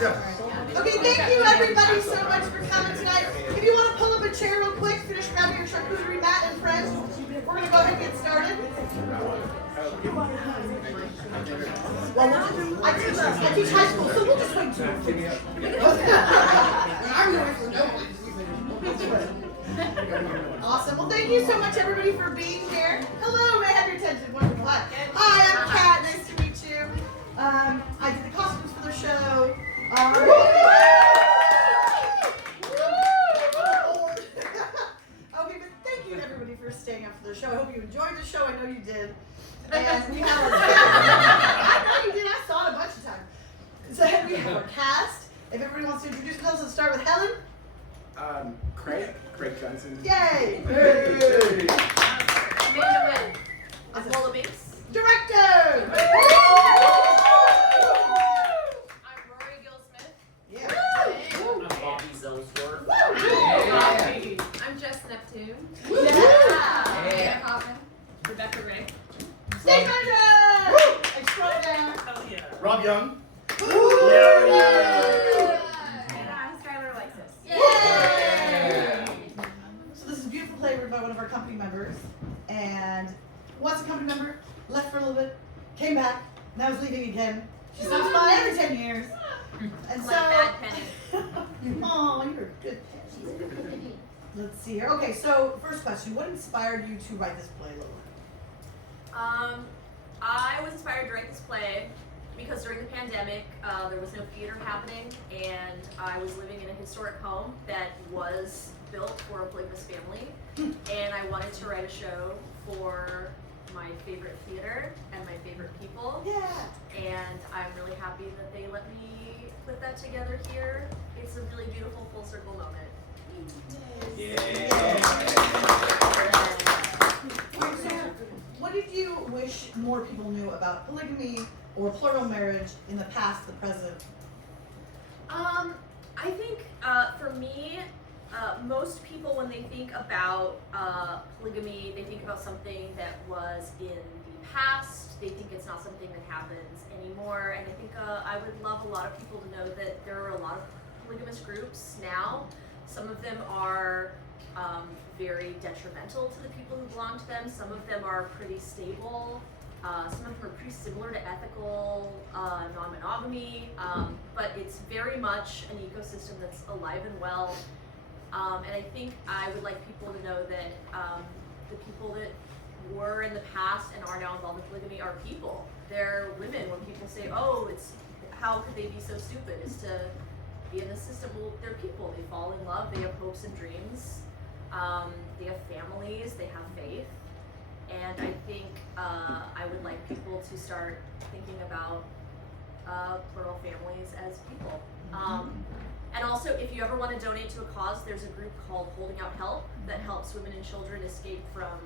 Okay, thank you everybody so much for coming tonight. If you want to pull up a chair real quick, finish grabbing your charcuterie mat and friends, we're going to go ahead and get started. Well, I teach high school, so we'll just wait 2 minutes. Awesome. Well, thank you so much, everybody, for being here. Hello, may I have your attention? Wonderful. Hi, I'm Kat. Nice to meet you. I did the costumes for the show. Okay, but thank you, everybody, for staying up for the show. I hope you enjoyed the show. I know you did. And we have our I know you did. I saw it a bunch of times. So we have our cast. If everybody wants to introduce themselves, let's start with Helen. Craig Johnson. Yay! Amanda Wynn. I'm Lola Binks. Director! I'm Rory Gill-Smith. Yeah. I'm Bobby Zellsworth. I'm Jess Neptune. Yeah. Anna Coffin. Rebecca Ray. Stage manager! Extraordinaire. Rob Young. And I'm Skylar Alexis. Yay! So this is a beautiful play written by one of our company members, and once a company member, left for a little bit, came back, now is leaving again. She stops by every 10 years. And Like Bad Penny. Oh, you're a good Penny. Let's see here. Okay, so first question, what inspired you to write this play, Lola? I was inspired to write this play because during the pandemic, there was no theater happening, and I was living in a historic home that was built for a polygamous family, and I wanted to write a show for my favorite theater and my favorite people. Yeah. And I'm really happy that they let me put that together here. It's a really beautiful full circle moment. What did you wish more people knew about polygamy or plural marriage in the past, the present? I think for me, most people, when they think about polygamy, they think about something that was in the past. They think it's not something that happens anymore. And I think I would love a lot of people to know that there are a lot of polygamous groups now. Some of them are very detrimental to the people who belong to them. Some of them are pretty stable. Some of them are pretty similar to ethical non-monogamy, but it's very much an ecosystem that's alive and well. And I think I would like people to know that the people that were in the past and are now involved in polygamy are people. They're women. When people say, oh, it's how could they be so stupid, is to be in the system. Well, they're people. They fall in love. They have hopes and dreams. They have families. They have faith. And I think I would like people to start thinking about plural families as people. And also, if you ever want to donate to a cause, there's a group called Holding Out Help that helps women and children escape from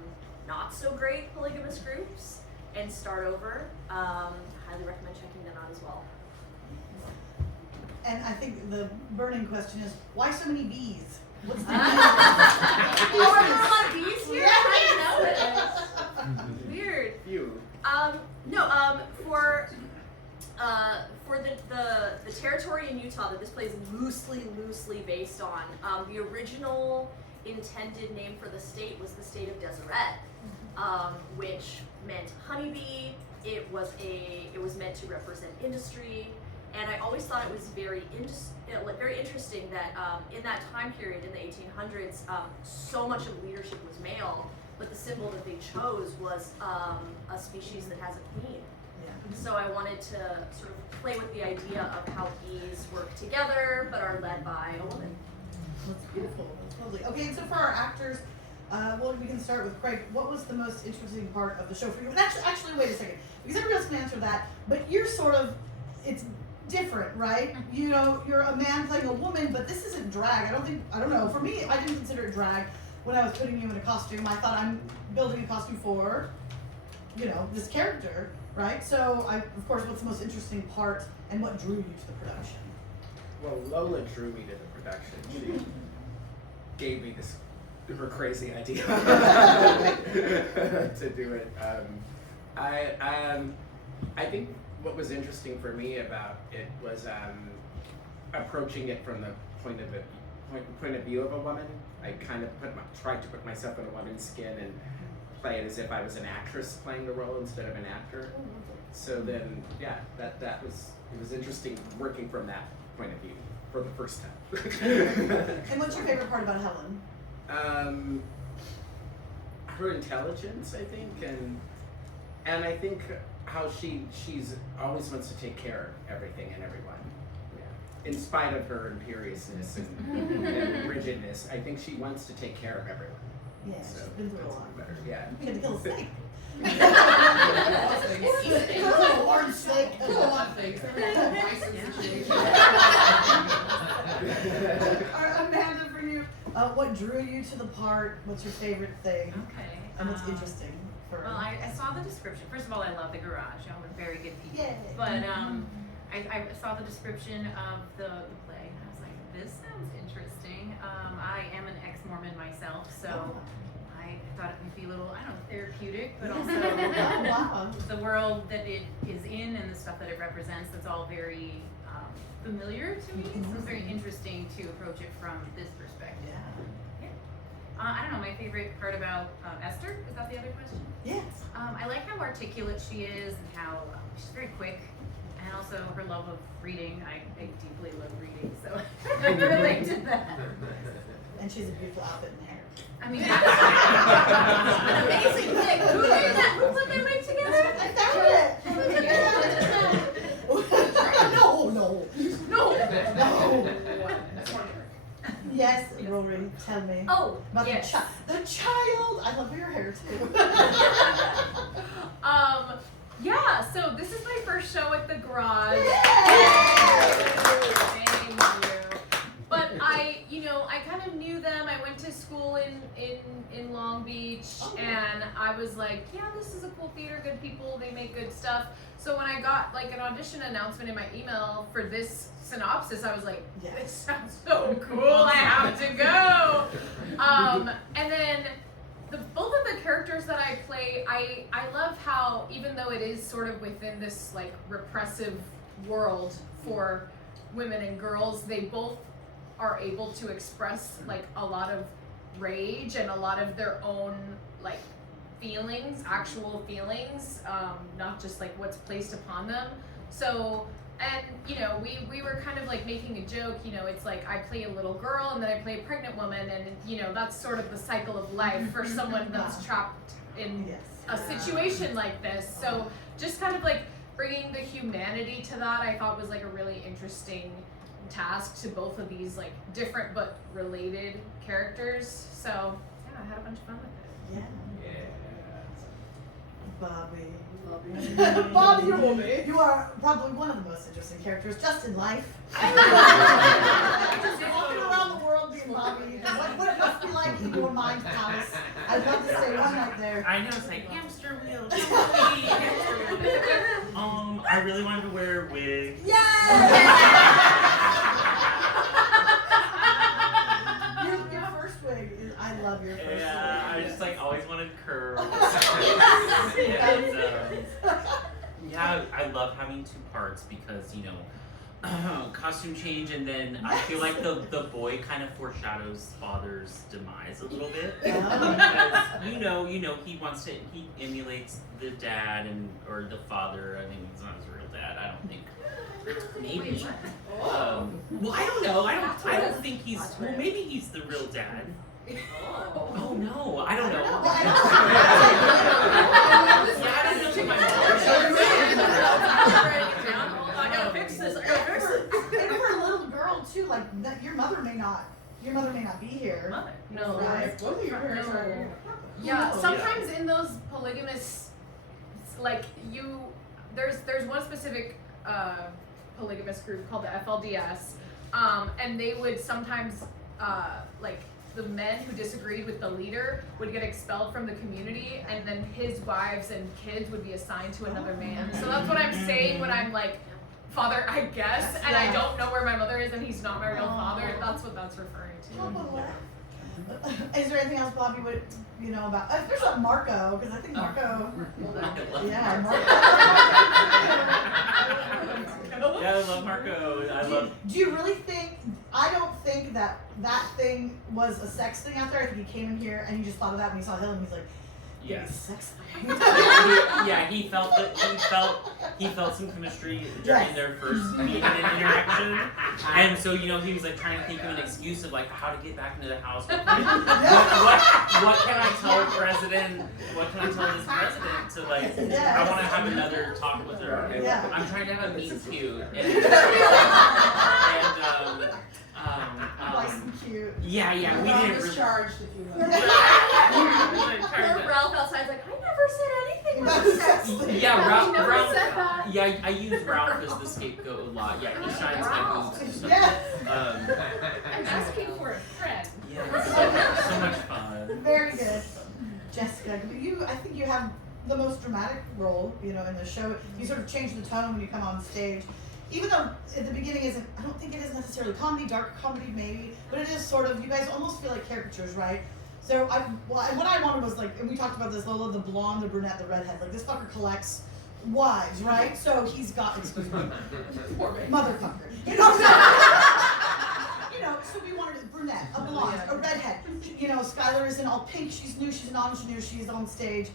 not so great polygamous groups and start over. Highly recommend checking them out as well. And I think the burning question is, why so many bees? What's the Oh, are there a lot of bees here? I didn't know this. Weird. You. For the territory in Utah that this play is loosely based on, the original intended name for the state was the state of Deseret, which meant honeybee. It was meant to represent industry, and I always thought it was very interesting that in that time period in the 1800s, so much of leadership was male, but the symbol that they chose was a species that has a queen. So I wanted to sort of play with the idea of how bees work together but are led by a woman. That's beautiful. That's lovely. Okay, and so for our actors, well, we can start with Craig. What was the most interesting part of the show for you? And actually, wait a second, because everybody else can answer that. But you're sort of, it's different, right? You know, you're a man playing a woman, but this isn't drag. I don't know. For me, I didn't consider it drag when I was putting you in a costume. I thought I'm building a costume for, you know, this character. Right? So, of course, what's the most interesting part and what drew you to the production? Well, Lola drew me to the production. She gave me her crazy idea to do it. I think what was interesting for me about it was approaching it from the point of view of a woman. I kind of tried to put myself in a woman's skin and play it as if I was an actress playing the role instead of an actor. So then, yeah, it was interesting working from that point of view for the first time. And what's your favorite part about Helen? Her intelligence, I think, and I think how she's always wants to take care of everything and everyone. Yeah. In spite of her imperiousness and rigidness, I think she wants to take care of everyone. Yeah, So she's been through a that's lot. better. Yeah. You had to kill a snake. Oh, Orange snake. Amanda, for you, what drew you to the part? What's your favorite thing? Okay. And what's interesting for Well, I saw the description. First of all, I love the garage. Y'all were very good people. Yay. But I saw the description of the play, and I was like, this sounds interesting. I am an ex-Mormon myself, so I thought it would be a little, I don't know, therapeutic, but also Oh, wow. the world that it is in and the stuff that it represents, that's all very familiar to me. So it's very interesting to approach it from this perspective. Yeah. I don't know, my favorite part about Esther, is that the other question? Yes. I like how articulate she is and how she's very quick, and also her love of reading. I deeply love reading, so I can relate to that. And she's a beautiful outfit and hair. I mean, that's an amazing thing. Who did that? Who put that wig together? I found it. No. Yes, Rory, tell me. Oh, About yes. the child. I love your hair too. Yeah, so this is my first show at the garage. Yay! Thank you. But I kind of knew them. I went to school in Long Beach, and I was like, yeah, this is a cool theater, good people, they make good stuff. So when I got like an audition announcement in my email for this synopsis, I was like, this sounds so cool, I have to go. And then both of the characters that I play, I love how, even though it is sort of within this like repressive world for women and girls, they both are able to express like a lot of rage and a lot of their own like feelings, actual feelings, not just like what's placed upon them. So, and we were kind of like making a joke, it's like I play a little girl and then I play a pregnant woman, and that's sort of the cycle of life for someone that's trapped in a situation like this. So just kind of like bringing the humanity to that, I thought was like a really interesting task to both of these like different but related characters. So yeah, I had a bunch of fun with it. Bobby. Bobby, you are probably one of the most interesting characters just in life. Just walking around the world being Bobby. What it must be like in your mind palace. I'd love to stay one night there. I know, it's like hamster wheel. I really wanted to wear a wig. Your first wig is, I love your first wig. Yeah, I just like always wanted curls. Yeah, I love having two parts because, costume change, and then I feel like the boy kind of foreshadows father's demise a little bit. Because, he emulates the dad or the father. I mean, he's not his real dad, I don't think. Maybe. Well, I don't know. I don't think he's. Well, maybe he's the real dad. Oh no, I don't know. I don't know to my I gotta fix this. I gotta fix it. And for a little girl too, like your mother may not be here. No. Right? Both of your parents are. Yeah, sometimes in those polygamous, like there's one specific polygamous group called the FLDS, and they would sometimes like the men who disagreed with the leader would get expelled from the community, and then his wives and kids would be assigned to another man. So that's what I'm saying when I'm like, father, I guess, and I don't know where my mother is, and he's not my real father. That's what that's referring to. Is there anything else Bobby would about? There's about Marco, because I think Marco. Yeah, Marco. Yeah, I love Marco. I love. Do you really think? I don't think that thing was a sex thing out there. I think he came in here and he just thought of that when he saw Hill and he's like, Yes. sex thing. He felt some chemistry during Yes. their first meeting and interaction, and so he was like trying to think of an excuse of like how to get back into the house. What can I tell president? What can I tell this president to like? Yes. I want to have another talk with her. Yeah. I'm trying to have a meet cute and Nice and cute. yeah, we didn't really. charged, if you will. Poor Ralph outside's like, I never said anything That's about sex. sex thing. Yeah, Ralph. said that. Yeah, I use Ralph as the scapegoat a lot. Yeah, he shines my boobs and stuff. Yes. I'm asking for a friend. Yeah, so much fun. Very good. Jessica, I think you have the most dramatic role, in the show. You sort of change the tone when you come on stage. Even though at the beginning I don't think it is necessarily comedy, dark comedy maybe, but it is sort of, you guys almost feel like caricatures, right? So what I wanted was like, and we talked about this, Lola, the blonde, the brunette, the redhead, like this fucker collects wives, right? So he's got, excuse me, motherfucker. So we wanted a brunette, a blonde, a redhead. Skylar is in all pink, she's new, she's an ingenue, she's on stage.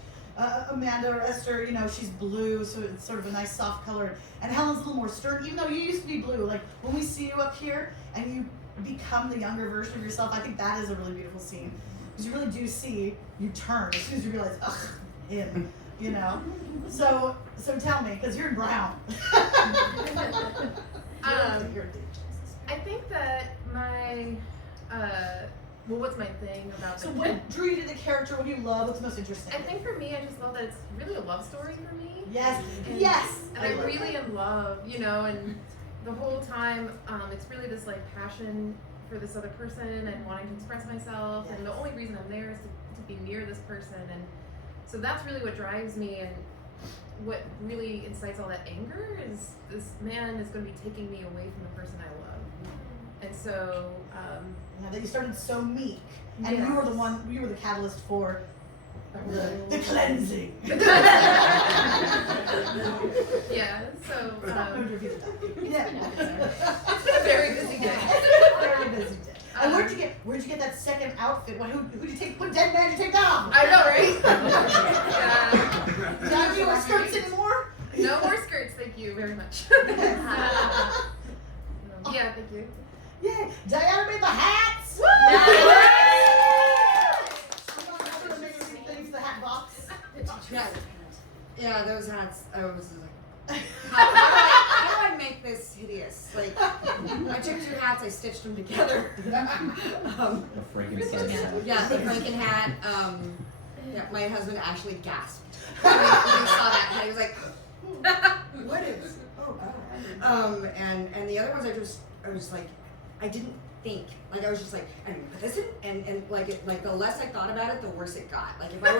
Amanda or Esther, she's blue, so it's sort of a nice soft color. And Helen's a little more stern, even though you used to be blue. Like, when we see you up here and you become the younger version of yourself, I think that is a really beautiful scene. Because you really do see you turn as soon as you realize, ugh, him, So tell me, because you're in brown. I think that my, what's my thing about So what drew you to the character? What do you love? What's most interesting? I think for me, I just love that it's really a love story for me. Yes, And- yes. And I really am love, and the whole time, it's really this like passion for this other person and wanting to express myself. And the only reason I'm there is to be near this person. And so that's really what drives me. And what really incites all that anger is this man is going to be taking me away from the person I love. And so, That you started so meek, and Yes. you were the catalyst for the cleansing. yeah, so, Yeah. it's been a very busy day. Very busy day. And where'd you get that second outfit? Who'd you take? What dead man did you take down? I know, right? Do you have any more skirts anymore? No more skirts, thank you very much. Yeah, thank you. Yeah. Diana made the hats. The hat box. Yeah, those hats, I was like, how do I make this hideous? Like, I took 2 hats, I stitched them together. The Frankenstein hat. Yeah, the Franken hat. Yeah, my husband actually gasped when he saw that hat. He was like, "What is? Oh God." And the other ones, I was like, I didn't think. Like I was just like, I'm gonna put this in, and like the less I thought about it, the worse it got. Like if I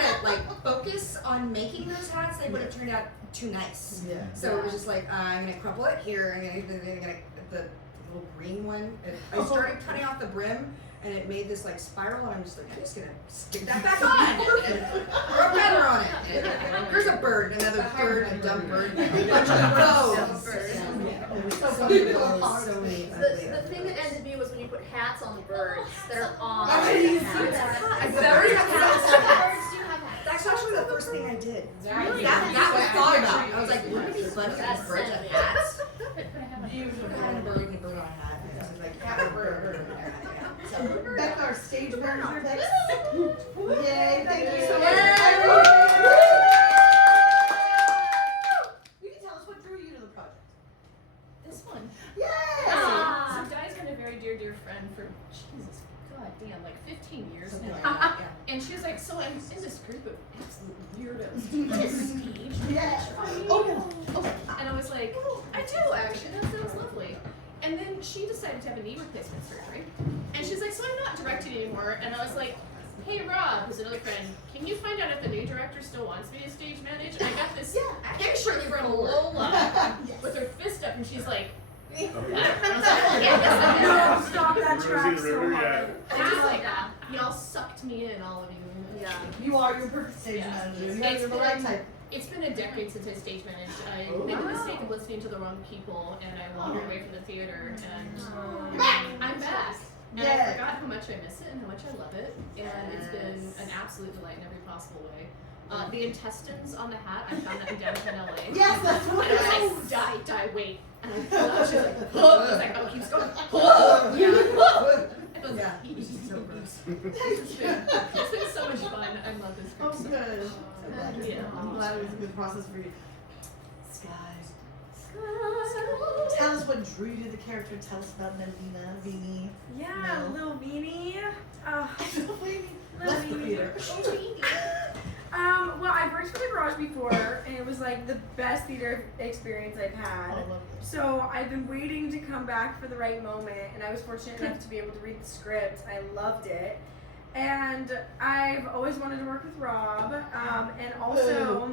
could like focus on making those hats, they would have turned out too nice. Yeah. So it was just like I'm gonna crumple it here. I'm gonna the little green one. I started cutting off the brim, and it made this like spiral. And I'm just gonna stick that back on. Throw a feather on it. Here's a bird, another bird, a dumb bird, a bunch of crows. So many The thing that ended me was when you put hats on the birds that are on. I didn't see the that. hats. The birds have hats. Birds do have hats. That's actually the first thing I did. Really? That was thought about. I was like, wouldn't it be funny if these birds had hats? Beautiful. I had a bird and a bird on a hat. And I was like, cat or bird. So, Becca, our stage manager, Bex. Yay, thank you so much. Yay. You can tell us what drew you to the project. This one. Yay! Ah. So Di's been a very dear friend for Jesus, goddamn, like 15 years something now. like that, yeah. And she's like, so I'm in this group of absolute weirdos. Do you want to stage? Yeah. And I was like, I do actually. That sounds lovely. And then she decided to have a knee replacement surgery. And she's like, so I'm not directing anymore. And I was like, hey Rob, who's another friend, can you find out if the new director still wants me to stage manage? And I got this picture from Lola with her fist up, and she's like, I was like, yeah, yes, I No, stop that track so River, hard. And just like, y'all sucked me in, all of you. Yeah. You are your perfect stage Yeah. manager. It's You're the right been- type. it's been a decade since I stage managed. I made the mistake of listening to the wrong people, and I wandered away from the theater. And I'm back. And I forgot how much I miss it and how much I love it. And it's been an absolute delight in every possible way. The intestines on the hat, I found that in downtown LA. Yes, that's what And I was like, die, wait. And I was like, oh, I was like, oh, keeps going. Oh, yeah. It was So gross. it's been so much fun. I love this Oh, group. good. Yeah. I'm glad it was a good process for you. Skies. Tell us what drew you to the character. Tell us about Melina, Vini. Yeah, No. little Beanie. Little Left the theater. Well, I've worked for the Garage before, and it was like the best theater experience I've had. I love this. So I've been waiting to come back for the right moment, and I was fortunate enough to be able to read the script. I loved it. And I've always wanted to work with Rob, and also...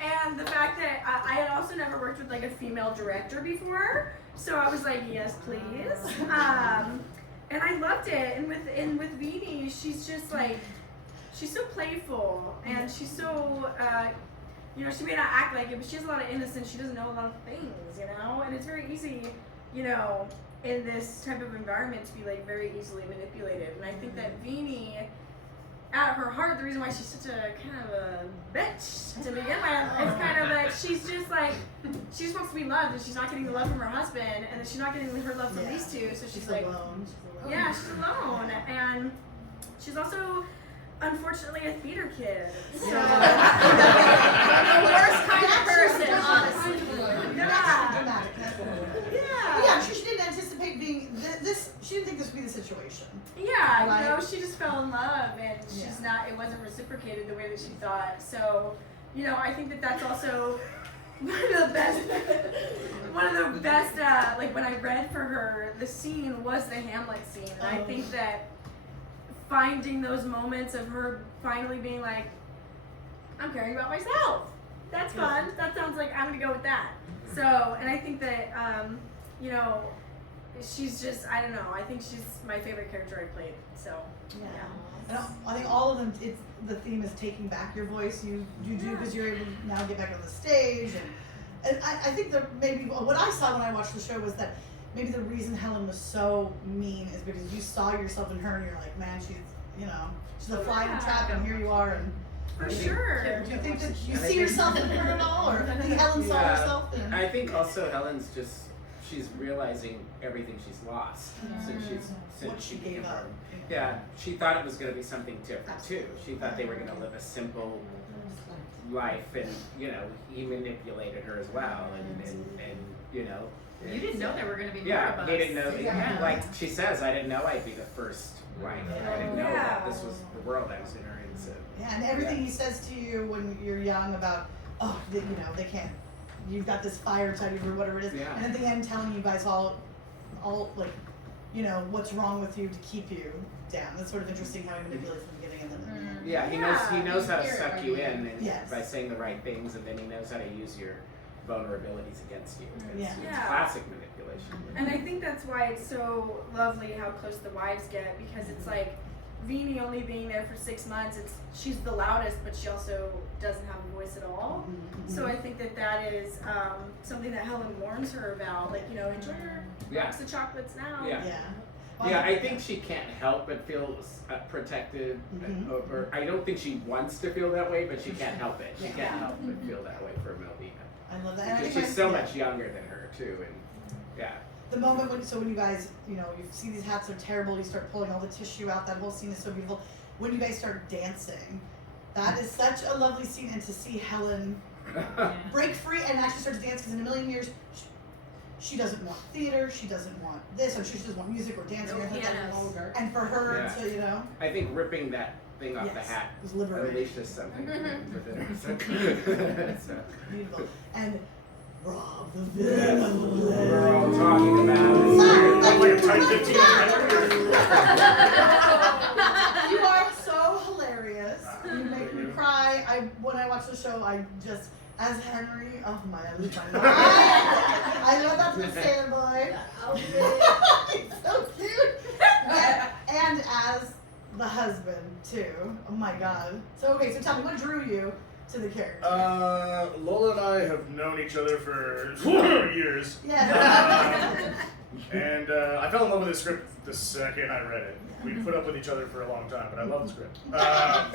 And the fact that I had also never worked with like a female director before, so I was like, yes, please. And I loved it. And with Vini, she's just like, she's so playful, and she's so, you know, she may not act like it, but she has a lot of innocence. She doesn't know a lot of things, you know, and it's very easy, you know, in this type of environment to be like very easily manipulated. And I think that Vini, at her heart, the reason why she's such a kind of a bitch to begin with is kind of that she's just like, she just wants to be loved, and she's not getting the love from her husband, and then she's not getting her love from these two, so she's like, alone. yeah, she's alone, and she's also, unfortunately, a theater kid. So The worst kind of person, honestly. Yeah. Dramatic. Yeah. Yeah, I'm sure she didn't anticipate being this. She didn't think this would be the situation. Yeah, Right. you know, she just fell in love, and she's Yeah. not. It wasn't reciprocated the way that she thought. So, you know, I think that that's also one of the best. Like when I read for her, the scene was the Hamlet scene, and I think that finding those moments of her finally being like, I'm caring about myself. That's fun. That sounds like I'm gonna go with that. So, and I think that, you know, she's just, I don't know, I think she's my favorite character I played. So, yeah. And I think all of them. It's the theme is taking back your voice. You do because you're able to now get back on the stage, and I think that maybe what I saw when I watched the show was that maybe the reason Helen was so mean is because you saw yourself in her, and you're like, man, she's a fly in the trap, and here you are, and. For sure. Do you think that you see yourself in her at all, or do you think Helen saw herself in? I think also Helen's she's realizing everything she's lost since What she became gave her. up. Yeah, she thought it was going to be something different too. She thought they were going to live a simple life, and you know, he manipulated her as well, and you know. You didn't know there were going to be more Yeah, of us. he didn't know that. Yeah. Like she says, I didn't know I'd be the first wife. I didn't know that this was the world I was entering. So. Yeah, and everything he says to you when you're young about, you know, they can't. You've got this fire type or whatever it is, Yeah. and at the end telling you guys all like, you know, what's wrong with you to keep you down. That's sort of interesting how he manipulates in the beginning and then in the end. Yeah, he knows how to suck you in and Yes. by saying the right things, and then he knows how to use your vulnerabilities against you. Yeah. It's Yeah. classic manipulation. And I think that's why it's so lovely how close the wives get, because it's like Vini only being there for 6 months, she's the loudest, but she also doesn't have a voice at all. So I think that is something that Helen warns her about, like, you know, enjoy your box of chocolates now. Yeah. Yeah. Yeah, I think she can't help but feel protected over. I don't think she wants to feel that way, but she can't help it. She can't help but feel that way for Melvina. I love that. And I Because think she's so much younger than her too, and yeah. The moment when you guys, you know, you see these hats are terrible, you start pulling all the tissue out, that whole scene is so beautiful. When you guys start dancing, that is such a lovely scene, and to see Helen break free and actually start to dance, because in a million years, she doesn't want theater, she doesn't want this, or she doesn't want music or dancing or anything like that. And for her to, you know. I think ripping that thing off the Yes, hat it was liberating. unleashes something within her. So. Beautiful. And Rob the villain. We're all talking about You are so hilarious. You make me cry. When I watch the show, As Henry, oh my, I lose my mind. I know that's the sailor boy. He's so cute. And as the husband too. Oh my god. So okay, so tell me, what drew you to the character? Lola and I have known each other for years. Yeah. And I fell in love with the script the second I read it. We put up with each other for a long time, but I love the script. But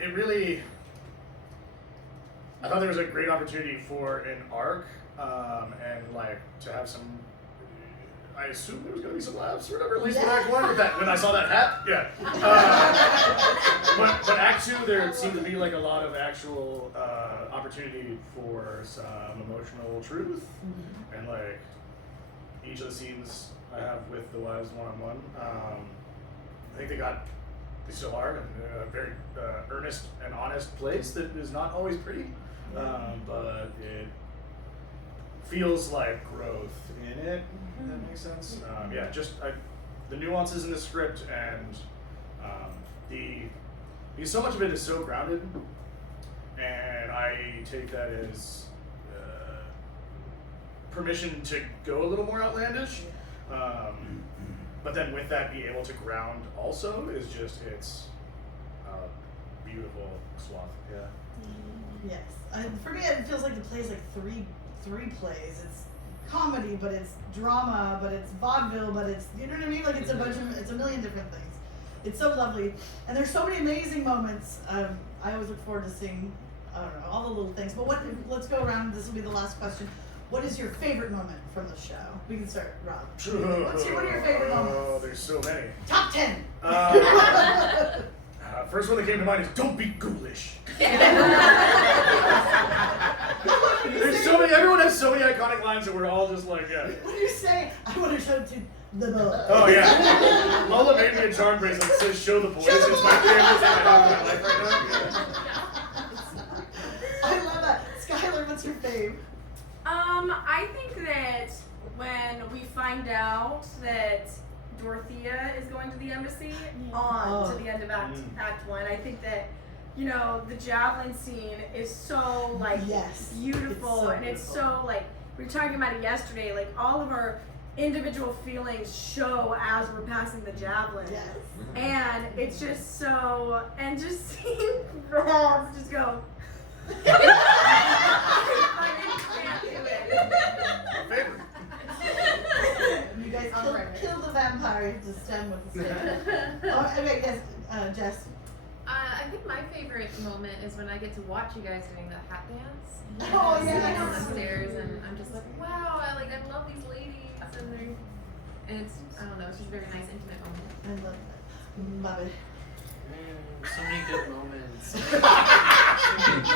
it really, I thought there was a great opportunity for an arc, and like to have some. I assumed there was going to be some laughs or whatever. At least when Act 1 with that, when I saw that hat, yeah. But Act 2, there seemed to be like a lot of actual opportunity for some emotional truth, and like each of the scenes I have with the wives one-on-one, I think they still are in a very earnest and honest place that is not always pretty, but it feels like growth in it. If that makes sense. Yeah, just the nuances in the script and because so much of it is so grounded, and I take that as permission to go a little more outlandish. But then with that, be able to ground also is just it's a beautiful swath. Yeah. Yes. For me, it feels like the play's like three plays. It's comedy, but it's drama, but it's vaudeville, but it's, you know what I mean? Like it's it's a million different things. It's so lovely, and there's so many amazing moments. I always look forward to seeing, I don't know, all the little things. But let's go around. This will be the last question. What is your favorite moment from the show? We can start, Rob. What are your favorite moments? Oh, there's so many. Top 10. First one that came to mind is don't be ghoulish. There's so many. Everyone has so many iconic lines that we're all just like, yeah. What do you say? I want to show it to the boy. Oh yeah. Lola made me a charm bracelet that says "Show the boys." It's my favorite thing I have in my life right now. Yeah. I love that. Skylar, what's your fave? I think that when we find out that Dorothea is going to the embassy to the end of Act 1, I think that, you know, the javelin scene is so like beautiful, and it's so like, we were talking about it yesterday, like all of our individual feelings show as we're passing the javelin. Yes. And it's just so, and just seeing Rob just go. Favorite. You guys kill the vampire to stem with the stick. Okay, yes, Jess. I think my favorite moment is when I get to watch you guys doing the hat dance. Oh, yeah. Sitting on the stairs, and I'm just like, wow, I love these ladies, and it's, I don't know, it's just a very nice, intimate moment. I love that. Love it. So many good moments. You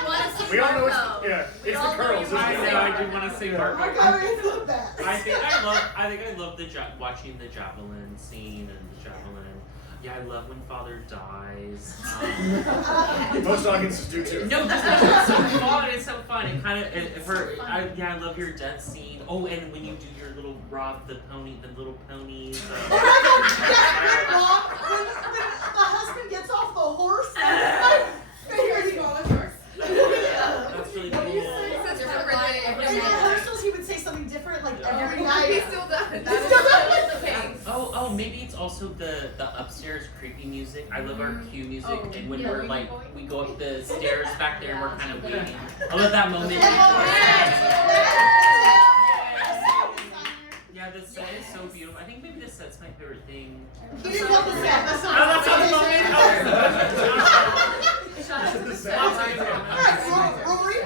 want to see We all know Marco. it's We the all know curls. you isn't I it? know, I do want to say Marco. I love that. I think I love watching the javelin scene and the javelin. Yeah, I love when Father dies. Most audiences do too. No, it's so fun. It's so fun. It kind of I love your death scene. Oh, and when you do your little Rob the little ponies. Oh my God! When the husband gets off the horse, That's really cool. in rehearsals he would say something different like every night. He still does. Oh, maybe it's also the upstairs creepy music. I love our cue music, and when we're like we go up the stairs back there, and we're kind of waiting. I love that moment. Yeah, the set is so beautiful. I think maybe the set's my favorite thing. He didn't love the set. That's not Oh, that's not the moment. Alright, Rory.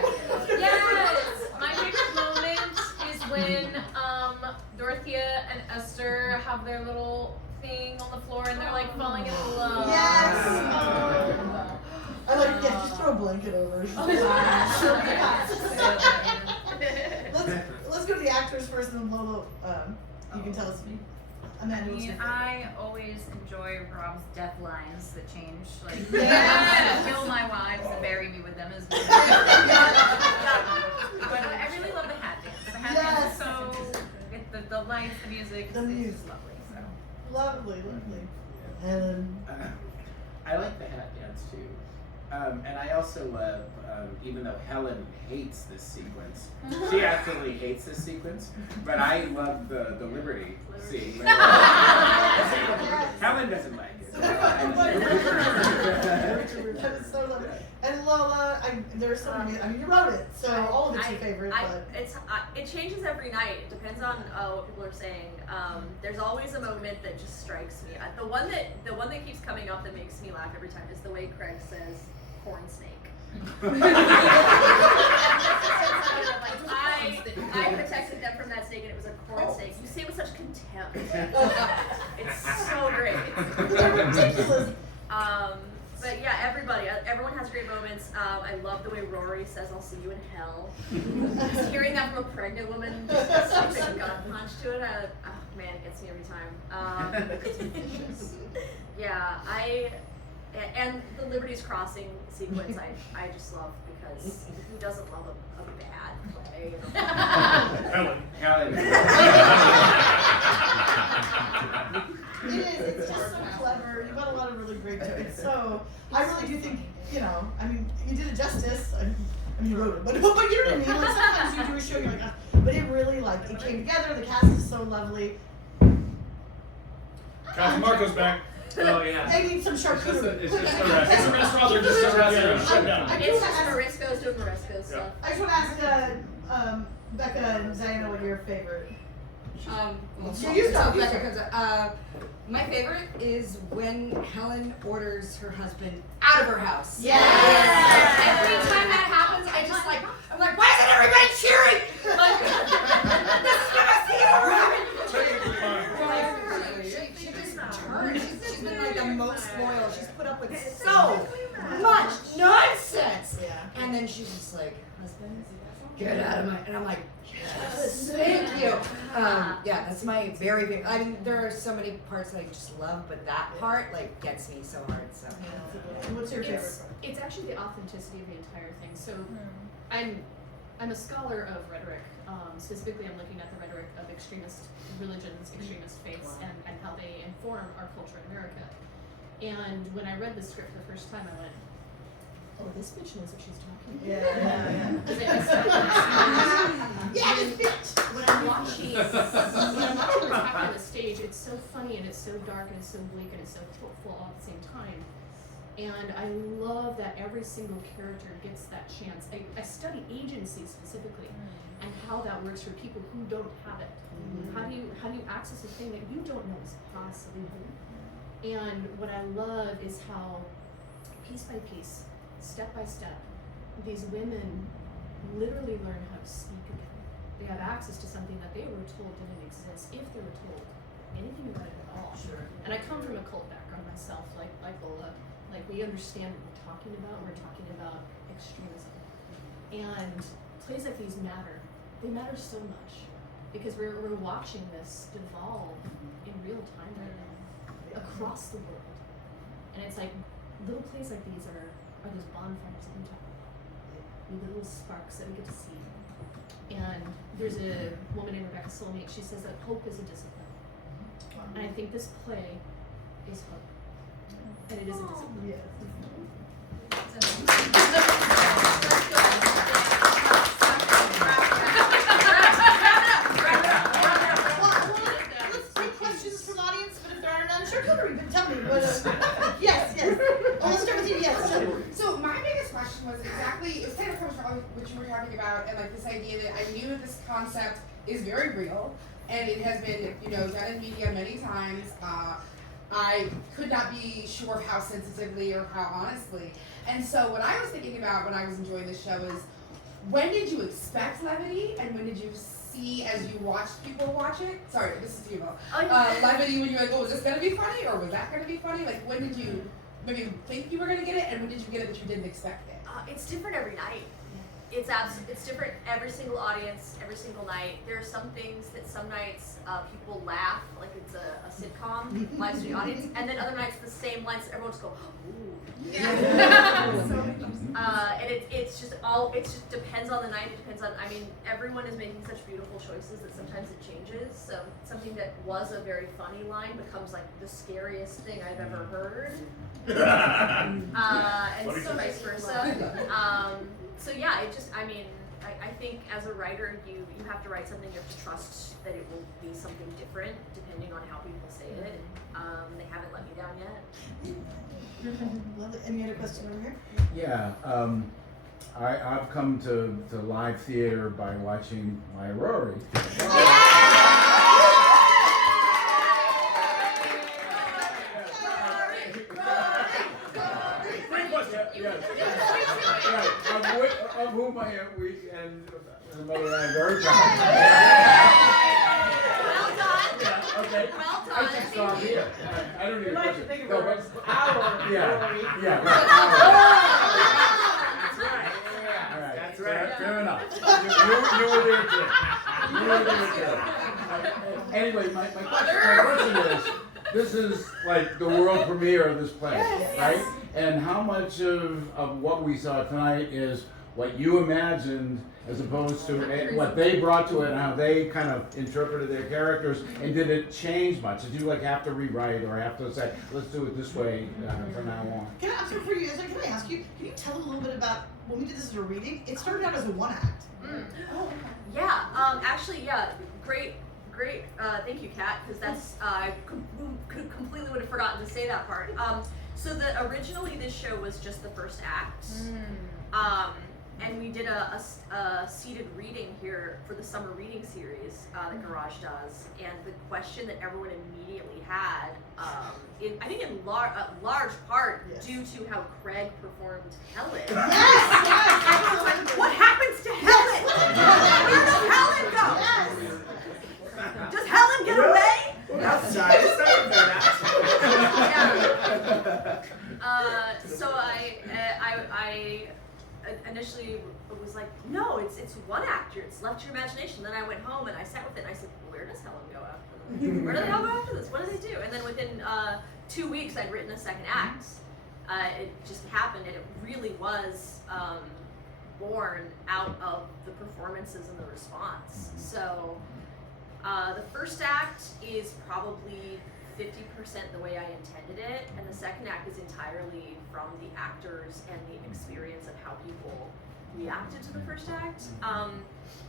Yes! My favorite moment is when Dorothea and Esther have their little thing on the floor and they're like falling in love. Yes. Oh. I like, yeah, just throw a blanket over. Let's go to the actors first, and then Lola, you can tell us. Amanda, what's your favorite? I always enjoy Rob's death lines that change. Like, Yes. kill my wives and bury me with them as well. But I really love the hat dance. The hat dance is so, the lights, the music, The it's music. just lovely. So. Lovely. Helen. I like the hat dance too. And I also love, even though Helen hates this sequence, she absolutely hates this sequence, but I love the Liberty scene. Helen doesn't like it. That is so lovely. And Lola, there's so many. I mean, you wrote it, so all of it's your favorite. But it changes every night. It depends on what people are saying. There's always a moment that just strikes me. The one that keeps coming up that makes me laugh every time is the way Craig says corn snake. I protected them from that snake, and it was a corn snake. You say it with such contempt. It's so great. they're ridiculous. But yeah, everyone has great moments. I love the way Rory says, "I'll see you in hell." Just hearing that from a pregnant woman, just like a gut punch to it. Man, it gets me every time. Yeah, and the Liberty's Crossing sequence, I just love, because who doesn't love a bad play? Helen. It is. It's just so clever. You've got a lot of really great jokes. So I really do think, I mean, you did it justice. I mean, you wrote it, but you know what I mean. Like sometimes you do a show, you're like, but it really it came together. The cast is so lovely. Captain Marco's back. Oh yeah. I need some charcuterie. It's just a restaurant. They're just shut down. It's just Morisco's doing Morisco stuff. I just want to ask Becca and Diana what your favorite. You start. Becca, my favorite is when Helen orders her husband out of her house. Yes. Every time that happens, I'm like, why isn't everybody cheering? Like, this is the best thing ever happened. She just turns. She's been like the most loyal. She's put up with so much nonsense. Yeah. And then she's just like, husband, get out of my. And I'm like, yes, thank you. Yeah, that's my very big. I mean, there are so many parts that I just love, but that part gets me so hard. So. What's your favorite part? It's actually the authenticity of the entire thing. So I'm a scholar of rhetoric. Specifically, I'm looking at the rhetoric of extremist religions, extremist faiths, and how they inform our culture in America. And when I read the script the first time, I went, "Oh, this bitch knows what she's talking about." Yeah. Yes, bitch. When I'm watching her talk on the stage, it's so funny and it's so dark and it's so bleak and it's so hopeful all at the same time. And I love that every single character gets that chance. I study agency specifically and how that works for people who don't have it. How do you access a thing that you don't know is possible? And what I love is how piece by piece, step by step, these women literally learn how to speak again. They have access to something that they were told didn't exist, if they were told anything about it at all. Sure. And I come from a cult background myself, like Lola. Like, we understand what we're talking about. We're talking about extremism. And plays like these matter. They matter so much because we're watching this devolve in real time right now across the world. And it's like little plays like these are those bonfires that we talk about. With the little sparks that we get to see. And there's a woman named Rebecca Soulmate. She says that hope is a discipline. And I think this play is hope. And it is a discipline. Yes. Let's take questions from the audience, but if there are none, charcuterie, but tell me. Yes. Oh, let's start with you. Yes. So my biggest question was exactly, it kind of comes from what you were talking about, and like this idea that I knew that this concept is very real, and it has been, done in media many times. I could not be sure of how sensitively or how honestly. And so what I was thinking about when I was enjoying this show is, when did you expect levity, and when did you see as you watched people watch it? Sorry, this is you, levity when you're like, oh, was this gonna be funny, or was that gonna be funny? Like, when did you maybe think you were gonna get it, and when did you get it that you didn't expect it? It's different every night. It's different every single audience, every single night. There are some things that some nights people laugh like it's a sitcom, live studio audience, and then other nights the same lines everyone just go, ooh. And it's just depends on the night. It depends on, I mean, everyone is making such beautiful choices that sometimes it changes. So something that was a very funny line becomes like the scariest thing I've ever heard. And so vice versa. So yeah, it just, I mean, I think as a writer, you have to write something, you have to trust that it will be something different depending on how people say it. They haven't let me down yet. Lovely. Any other question over here? Yeah, I've come to live theater by watching my Rory. Of whom I am weak and the mother and I am very proud. Well done. Yeah, okay. Well done. I should stop here. I don't need a question. No, but Our yeah, right. That's right. All right. That's right. Fair enough. You were there too. You were there too. Anyway, my question is, this is like the world premiere of this play, right? And how much of what we saw tonight is what you imagined as opposed to what they brought to it and how they kind of interpreted their characters, and did it change much? Did you like have to rewrite or have to say, let's do it this way from now on? Can I, so for you, can I ask you, can you tell a little bit about, when we did this as a reading, it started out as a one act. Yeah, actually, yeah, great, thank you, Kat, because that's, I completely would have forgotten to say that part. So originally this show was just the first act, and we did a seated reading here for the summer reading series that Garage does, and the question that everyone immediately had, I think in large part due to how Craig performed Helen. Yes! Everyone's like, what happens to Helen? Where does Helen go? Does Helen get away? That's nice. So I initially was like, no, it's one actor. It's left to your imagination. Then I went home and I sat with it and I said, where does Helen go after this? Where do they all go after this? What do they do? And then within 2 weeks, I'd written a second act. It just happened, and it really was born out of the performances and the response. So the first act is probably 50% the way I intended it, and the second act is entirely from the actors and the experience of how people reacted to the first act.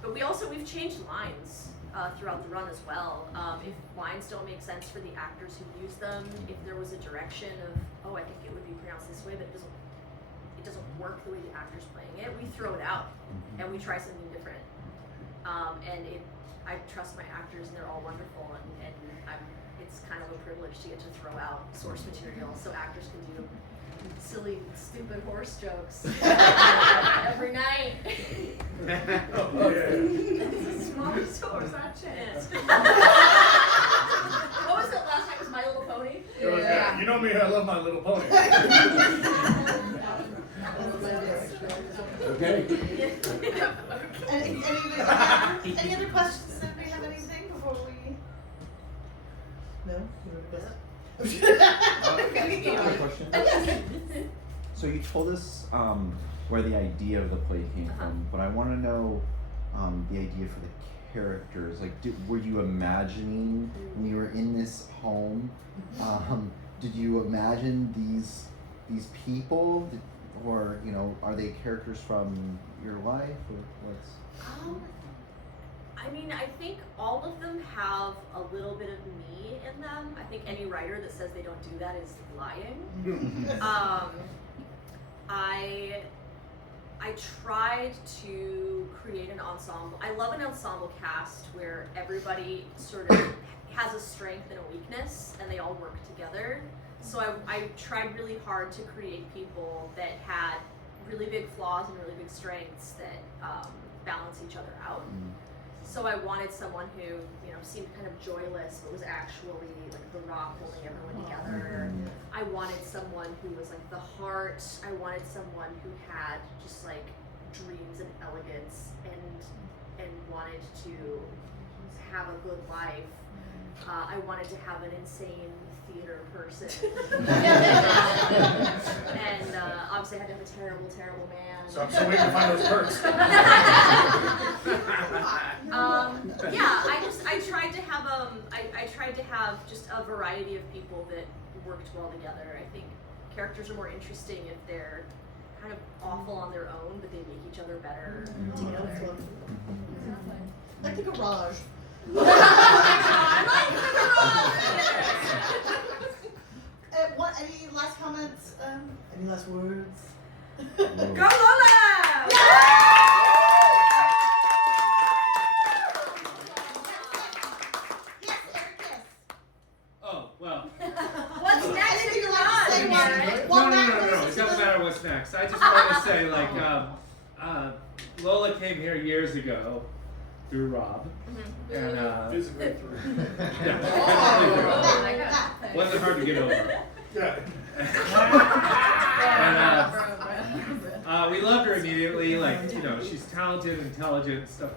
But we've changed lines throughout the run as well. If lines don't make sense for the actors who use them, if there was a direction of, I think it would be pronounced this way, but it doesn't work the way the actor's playing it, we throw it out and we try something different. I trust my actors, and they're all wonderful, and it's kind of a privilege to get to throw out source material so actors can do silly, stupid horse jokes every night. It's a small horse, not chance. What was it last night? Was My Little Pony? You know me, I love My Little Pony. Okay. Any other questions? Does anybody have anything before we? No? You have a question? I have a question. So you told us where the idea of the play came from, but I want to know the idea for the characters. Like, were you imagining when you were in this home? Did you imagine these people, or are they characters from your life, or what's? I mean, I think all of them have a little bit of me in them. I think any writer that says they don't do that is lying. I tried to create an ensemble. I love an ensemble cast where everybody sort of has a strength and a weakness, and they all work together. So I tried really hard to create people that had really big flaws and really big strengths that balance each other out. So I wanted someone who, seemed kind of joyless, but was actually like the rock holding everyone together. I wanted someone who was like the heart. I wanted someone who had just like dreams and elegance and wanted to have a good life. I wanted to have an insane theater person. And obviously I had to have a terrible, terrible man. So I'm still waiting to find those perks. I tried to have just a variety of people that worked well together. I think characters are more interesting if they're kind of awful on their own, but they make each other better together. Like the garage. Any last comments? Any last words? Go Lola! Yes, Eric, yes. Oh, well. What's next Anything in you'd your like to say life? while No. Matt It listens to doesn't the- matter what's next. I just want to say, like, Lola came here years ago through Rob. And, Physically through. yeah. Matt. Wasn't hard to get over. Yeah. And, we loved her immediately, like, you know, she's talented, intelligent, and stuff.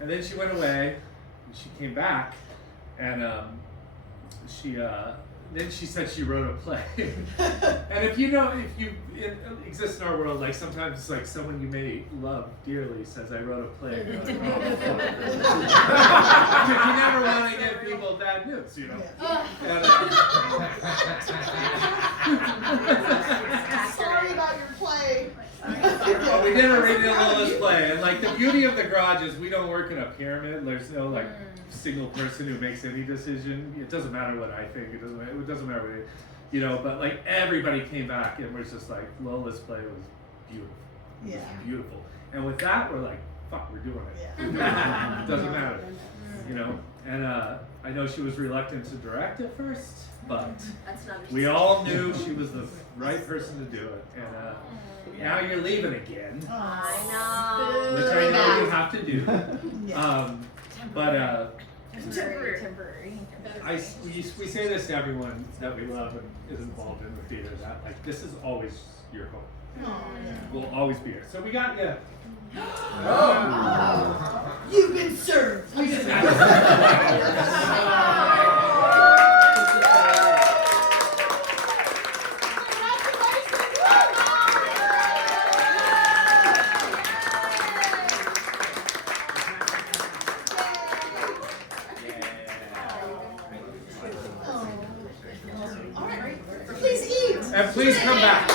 And then she went away, and she came back, and then she said she wrote a play. And if you exist in our world, like sometimes it's like someone you may love dearly says, I wrote a play. You're like, oh, you never want to give people bad news, you know. And, Sorry about your play. well, we never read Lola's play, and like the beauty of the garage is we don't work in a pyramid. There's no like single person who makes any decision. It doesn't matter what I think. It doesn't matter what you know. But like everybody came back and was just like Lola's play was beautiful. It was beautiful. And with that, we're like, fuck, we're doing it. We're doing it. It doesn't matter, you know. And I know she was reluctant to direct at first, but we all knew she was the right person to do it. And now you're leaving again, I know. which I know you have to do. But Temporary. we say this to everyone that we love and is involved in the theater, that like this is always your home. We'll always be here. So we got you. You've been served. And please come back.